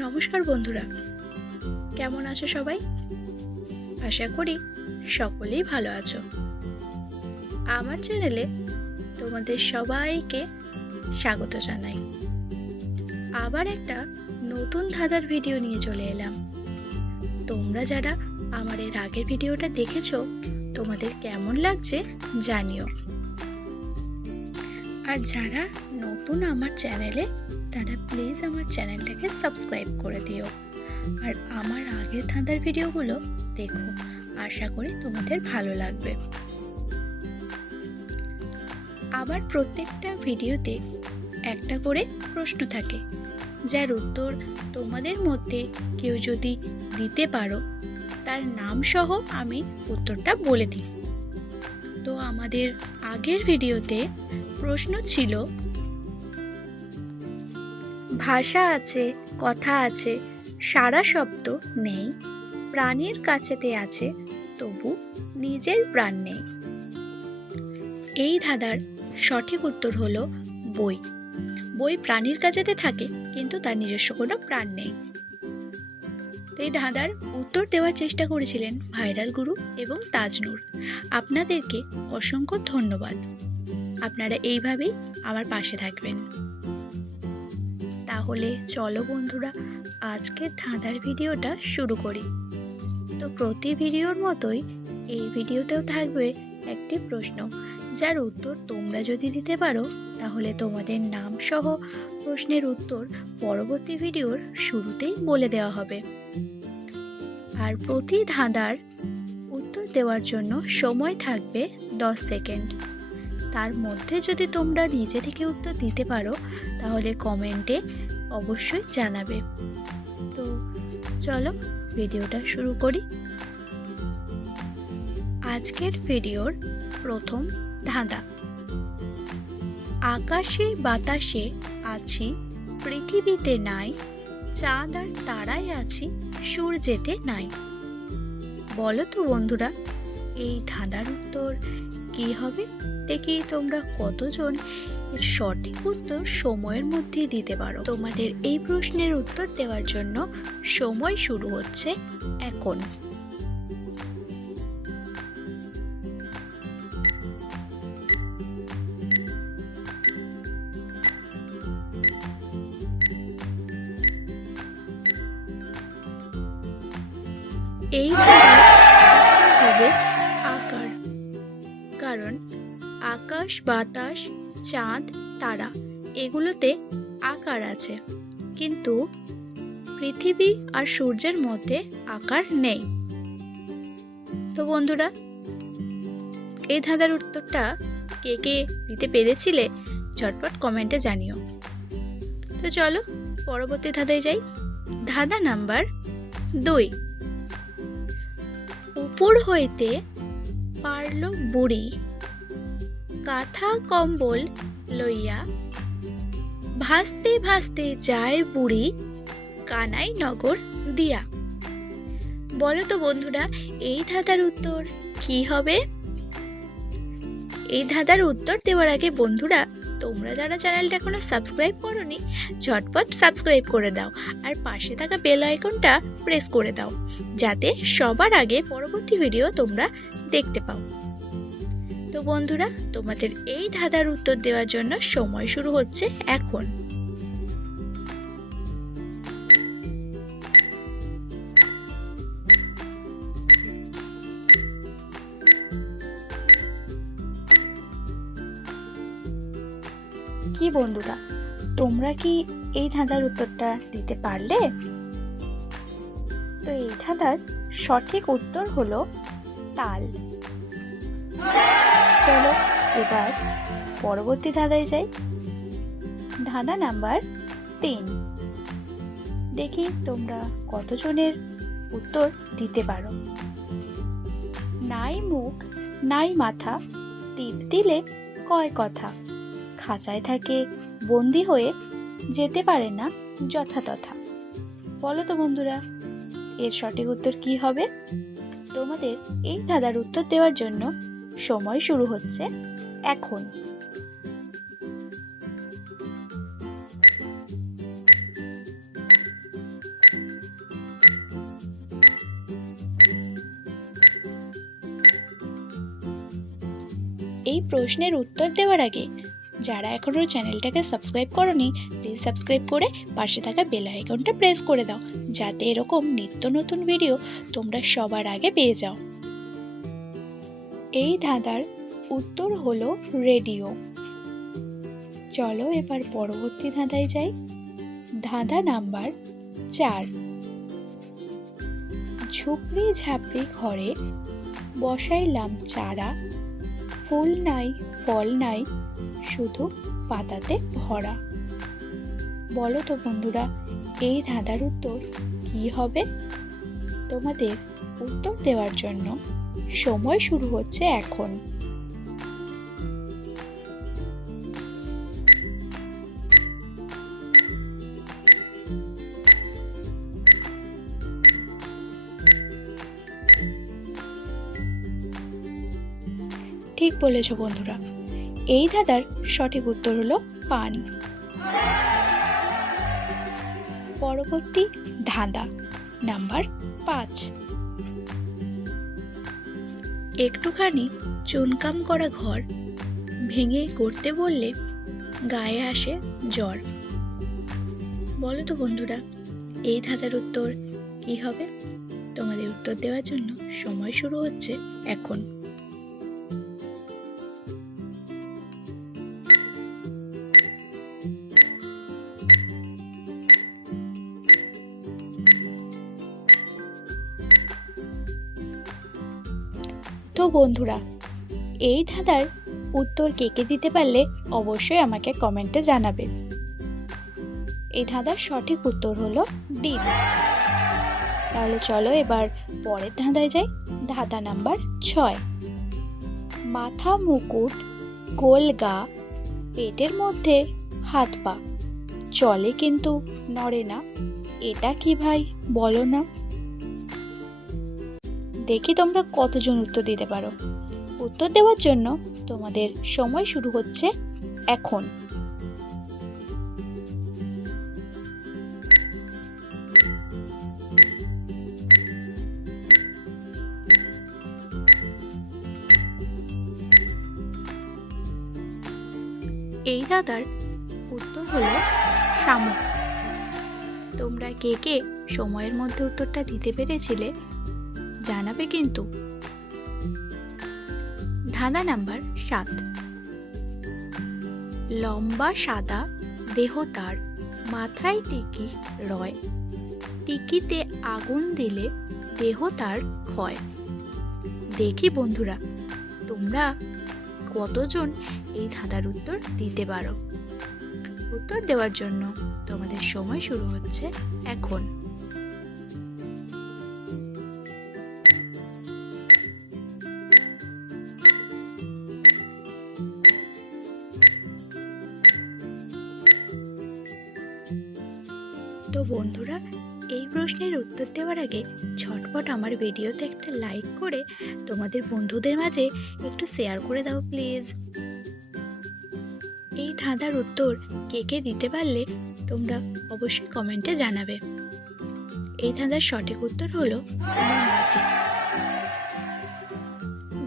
নমস্কার বন্ধুরা, কেমন আছো সবাই? আশা করি সকলেই ভালো আছো। আমার চ্যানেলে তোমাদের সবাইকে স্বাগত জানাই। আবার একটা নতুন ধাঁধার ভিডিও নিয়ে চলে এলাম। তোমরা যারা আমার এর আগের ভিডিওটা দেখেছো, তোমাদের কেমন লাগছে জানিও। আর যারা নতুন আমার চ্যানেলে, তারা প্লিজ আমার চ্যানেলটাকে সাবস্ক্রাইব করে দিও। আর আমার আগের ধাঁধার ভিডিওগুলো দেখো, আশা করি তোমাদের ভালো লাগবে। আবার প্রত্যেকটা ভিডিওতে একটা করে প্রশ্ন থাকে, যার উত্তর তোমাদের মধ্যে কেউ যদি দিতে পারো, তার নাম সহ আমি উত্তরটা বলে দিই। তো আমাদের আগের ভিডিওতে প্রশ্ন ছিল, ভাষা আছে, কথা আছে, সারা শব্দ নেই, প্রাণীর কাছেতে আছে, তবু নিজের প্রাণ নেই। এই ধাঁধার সঠিক উত্তর হলো বই। বই প্রাণীর কাছেতে থাকে, কিন্তু তার নিজস্ব কোনো প্রাণ নেই। এই ধাঁধার উত্তর দেওয়ার চেষ্টা করেছিলেন ভাইরাল গুরু এবং তাজনুর। আপনাদেরকে অসংখ্য ধন্যবাদ। আপনারা এইভাবেই আমার পাশে থাকবেন। তাহলে চলো বন্ধুরা, আজকের ধাঁধার ভিডিওটা শুরু করি। তো প্রতি ভিডিওর মতোই এই ভিডিওতেও থাকবে একটি প্রশ্ন, যার উত্তর তোমরা যদি দিতে পারো, তাহলে তোমাদের নাম সহ প্রশ্নের উত্তর পরবর্তী ভিডিওর শুরুতেই বলে দেওয়া হবে। আর প্রতি ধাঁধার উত্তর দেওয়ার জন্য সময় থাকবে 10 সেকেন্ড। তার মধ্যে যদি তোমরা নিজে থেকে উত্তর দিতে পারো, তাহলে কমেন্টে অবশ্যই জানাবে। তো চলো ভিডিওটা শুরু করি। আজকের ভিডিওর প্রথম ধাঁধা, আকাশে বাতাসে আছি, পৃথিবীতে নাই, চাঁদ আর তারায় আছি, সূর্যেতে নাই। বলো তো বন্ধুরা, এই ধাঁধার উত্তর কি হবে? দেখি তোমরা কতজন এর সঠিক উত্তর সময়ের মধ্যে দিতে পারো। তোমাদের এই প্রশ্নের উত্তর দেওয়ার জন্য সময় শুরু হচ্ছে এখন। এই ধাঁধার হবে আকার, কারণ আকাশ, বাতাস, চাঁদ, তারা এগুলোতে আকার আছে, কিন্তু পৃথিবী আর সূর্যের মধ্যে আকার নেই। তো বন্ধুরা, এই ধাঁধার উত্তরটা কে কে দিতে পেরেছিলে ঝটপট কমেন্টে জানিও। তো চলো পরবর্তী ধাঁধায় যাই। ধাঁধা নাম্বার 2, উপর হইতে পারল বুড়ি, কাঁথা কম্বল লইয়া, ভাসতে ভাসতে যায় বুড়ি, কানাই নগর দিয়া। বলো তো বন্ধুরা, এই ধাঁধার উত্তর কি হবে? এই ধাঁধার উত্তর দেওয়ার আগে বন্ধুরা, তোমরা যারা চ্যানেলটা এখনো সাবস্ক্রাইব করোনি, ঝটপট সাবস্ক্রাইব করে দাও আর পাশে থাকা বেল আইকনটা প্রেস করে দাও, যাতে সবার আগে পরবর্তী ভিডিও তোমরা দেখতে পাও। তো বন্ধুরা, তোমাদের এই ধাঁধার উত্তর দেওয়ার জন্য সময় শুরু হচ্ছে এখন। কি বন্ধুরা, তোমরা কি এই ধাঁধার উত্তরটা দিতে পারলে? তো এই ধাঁধার সঠিক উত্তর হলো তাল। চলো এবার পরবর্তী ধাঁধায় যাই। ধাঁধা নাম্বার 3, দেখি তোমরা কতজনের উত্তর দিতে পারো। নাই মুখ নাই মাথা, টিপ দিলে কয় কথা, খাঁচায় থাকে বন্দি হয়ে, যেতে পারে না যথাতথা। বলো তো বন্ধুরা, এর সঠিক উত্তর কি হবে? তোমাদের এই ধাঁধার উত্তর দেওয়ার জন্য সময় শুরু হচ্ছে এখন। এই প্রশ্নের উত্তর দেওয়ার আগে যারা এখনও চ্যানেলটাকে সাবস্ক্রাইব করোনি, প্লিজ সাবস্ক্রাইব করে পাশে থাকা বেল আইকনটা প্রেস করে দাও, যাতে এরকম নিত্য নতুন ভিডিও তোমরা সবার আগে পেয়ে যাও। এই ধাঁধার উত্তর হলো রেডিও। চলো এবার পরবর্তী ধাঁধায় যাই। ধাঁধা নাম্বার 4। ঝুপড়ি ঝাপড়ি ঘরে বসাইলাম চারা, ফুল নাই ফল নাই শুধু পাতাতে ভরা। বলো তো বন্ধুরা, এই ধাঁধার উত্তর কি হবে? তোমাদের উত্তর দেওয়ার জন্য সময় শুরু হচ্ছে এখন। ঠিক বলেছ বন্ধুরা, এই ধাঁধার সঠিক উত্তর হলো পান। পরবর্তী ধাঁধা নাম্বার 5। একটুখানি চুনকাম করা ঘর ভেঙে করতে বললে গায়ে আসে জ্বর। বলো তো বন্ধুরা, এই ধাঁধার উত্তর কি হবে? তোমাদের উত্তর দেওয়ার জন্য সময় শুরু হচ্ছে এখন। তো বন্ধুরা, এই ধাঁধার উত্তর কে কে দিতে পারলে অবশ্যই আমাকে কমেন্টে জানাবে। এই ধাঁধার সঠিক উত্তর হলো ডিম। তাহলে চলো এবার পরের ধাঁধায় যাই। ধাঁধা নাম্বার 6। মাথা মুকুট গোল গা, পেটের মধ্যে হাত পা, চলে কিন্তু নড়ে না, এটা কি ভাই বলো না? দেখি তোমরা কতজন উত্তর দিতে পারো। উত্তর দেওয়ার জন্য তোমাদের সময় শুরু হচ্ছে এখন। এই ধাঁধার উত্তর হলো শামুক। তোমরা কে কে সময়ের মধ্যে উত্তরটা দিতে পেরেছিলে জানাবে কিন্তু। ধাঁধা নাম্বার 7। লম্বা সাদা দেহ তার, মাথায় টিকি রয়, টিকিতে আগুন দিলে দেহ তার ক্ষয়। দেখি বন্ধুরা, তোমরা কতজন এই ধাঁধার উত্তর দিতে পারো। উত্তর দেওয়ার জন্য তোমাদের সময় শুরু হচ্ছে এখন। তো বন্ধুরা, এই প্রশ্নের উত্তর দেওয়ার আগে ঝটপট আমার ভিডিওতে একটা লাইক করে তোমাদের বন্ধুদের মাঝে একটু শেয়ার করে দাও প্লিজ। এই ধাঁধার উত্তর কে কে দিতে পারলে তোমরা অবশ্যই কমেন্টে জানাবে। এই ধাঁধার সঠিক উত্তর হলো মোমবাতি।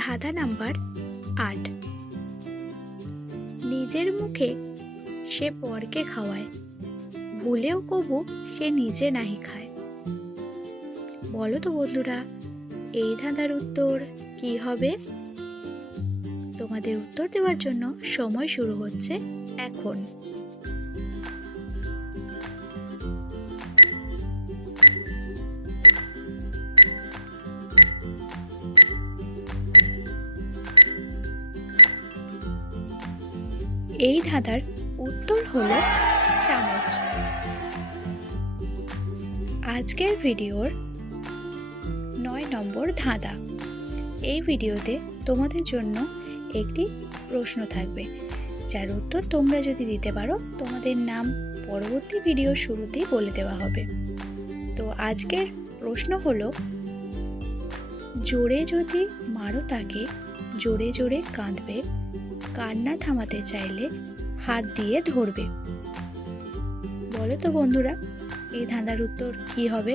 ধাঁধা নাম্বার 8। নিজের মুখে সে পরকে খাওয়ায়, ভুলেও কবু সে নিজে নাহি খায়। বলো তো বন্ধুরা, এই ধাঁধার উত্তর কি হবে? তোমাদের উত্তর দেওয়ার জন্য সময় শুরু হচ্ছে এখন। এই ধাঁধার উত্তর হলো চামচ। আজকের ভিডিওর 9 নম্বর ধাঁধা। এই ভিডিওতে তোমাদের জন্য একটি প্রশ্ন থাকবে, যার উত্তর তোমরা যদি দিতে পারো তোমাদের নাম পরবর্তী ভিডিও শুরুতেই বলে দেওয়া হবে। তো আজকের প্রশ্ন হলো, জোরে যদি মারো তাকে জোরে জোরে কাঁদবে, কান্না থামাতে চাইলে হাত দিয়ে ধরবে। বলো তো বন্ধুরা, এই ধাঁধার উত্তর কি হবে?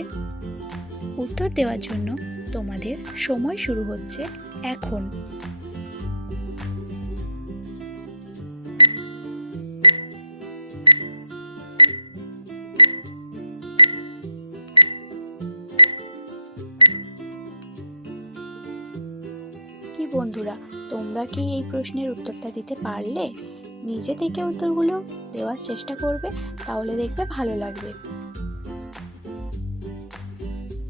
উত্তর দেওয়ার জন্য তোমাদের সময় শুরু হচ্ছে এখন। বন্ধুরা, তোমরা কি এই প্রশ্নের উত্তরটা দিতে পারলে? নিজে থেকে উত্তরগুলো দেওয়ার চেষ্টা করবে, তাহলে দেখবে ভালো লাগবে।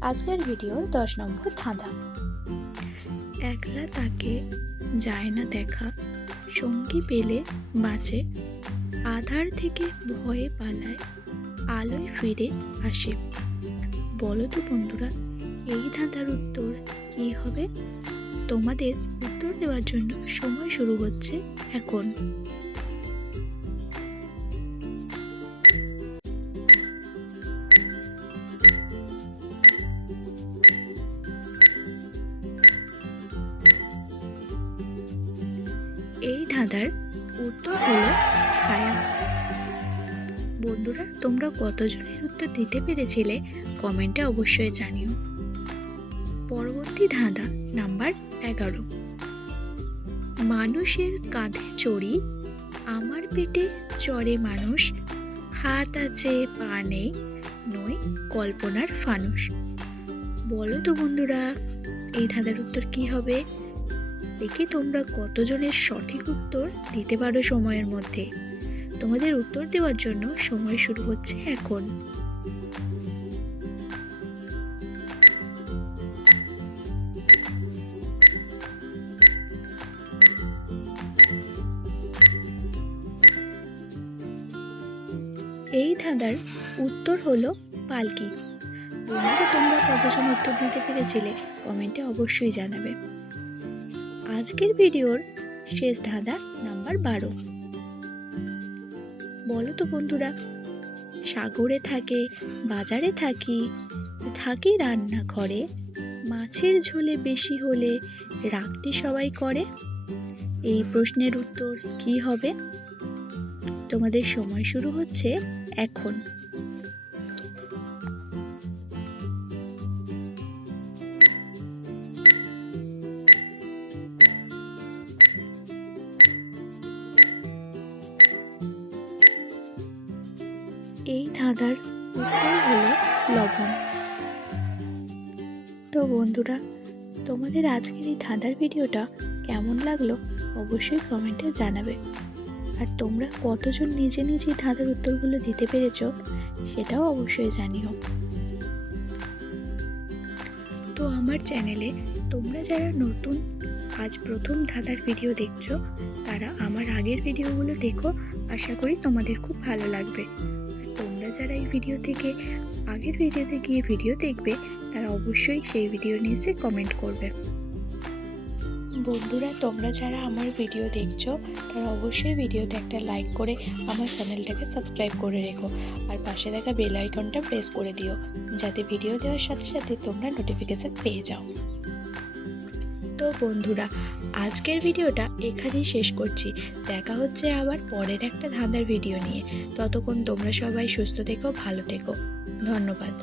আজকের ভিডিওর 10 নম্বর ধাঁধা। একলা তাকে যায় না দেখা, সঙ্গী পেলে বাঁচে, আধার থেকে ভয়ে পালায়, আলোয় ফিরে আসে। বলো তো বন্ধুরা, এই ধাঁধার উত্তর কি হবে? তোমাদের উত্তর দেওয়ার জন্য সময় শুরু হচ্ছে এখন। এই ধাঁধার উত্তর হলো ছায়া। বন্ধুরা, তোমরা কতজনের উত্তর দিতে পেরেছিলে কমেন্টে অবশ্যই জানিও। পরবর্তী ধাঁধা নাম্বার 11। মানুষের কাঁধে চড়ি, আমার পেটে চড়ে মানুষ, হাত আছে পা নেই, নই কল্পনার ফানুষ। বলো তো বন্ধুরা, এই ধাঁধার উত্তর কি হবে? দেখি তোমরা কতজনের সঠিক উত্তর দিতে পারো সময়ের মধ্যে। তোমাদের উত্তর দেওয়ার জন্য সময় শুরু হচ্ছে এখন। এই ধাঁধার উত্তর হলো পালকি। বন্ধুরা, তোমরা কতজন উত্তর দিতে পেরেছিলে কমেন্টে অবশ্যই জানাবে। আজকের ভিডিওর শেষ ধাঁধা নাম্বার 12। বলো তো বন্ধুরা, সাগরে থাকে, বাজারে থাকি, থাকি রান্নাঘরে, মাছের ঝোলে বেশি হলে রাগটি সবাই করে। এই প্রশ্নের উত্তর কি হবে? তোমাদের সময় শুরু হচ্ছে এখন। এই ধাঁধার উত্তর হলো লবণ। তো বন্ধুরা, তোমাদের আজকের এই ধাঁধার ভিডিওটা কেমন লাগলো অবশ্যই কমেন্টে জানাবে। আর তোমরা কতজন নিজে নিজে ধাঁধার উত্তরগুলো দিতে পেরেছো সেটাও অবশ্যই জানিও। তো আমার চ্যানেলে তোমরা যারা নতুন আজ প্রথম ধাঁধার ভিডিও দেখছো, তারা আমার আগের ভিডিওগুলো দেখো, আশা করি তোমাদের খুব ভালো লাগবে। তোমরা যারা এই ভিডিও থেকে আগের ভিডিওতে গিয়ে ভিডিও দেখবে, তারা অবশ্যই সেই ভিডিও নিচে কমেন্ট করবে। বন্ধুরা, তোমরা যারা আমার ভিডিও দেখছো, তারা অবশ্যই ভিডিওতে একটা লাইক করে আমার চ্যানেলটাকে সাবস্ক্রাইব করে রেখো, আর পাশে থাকা বেল আইকনটা প্রেস করে দিও, যাতে ভিডিও দেওয়ার সাথে সাথে তোমরা নোটিফিকেশন পেয়ে যাও। তো বন্ধুরা, আজকের ভিডিওটা এখানেই শেষ করছি। দেখা হচ্ছে আবার পরের একটা ধাঁধার ভিডিও নিয়ে। ততক্ষণ তোমরা সবাই সুস্থ থেকো, ভালো থেকো। ধন্যবাদ।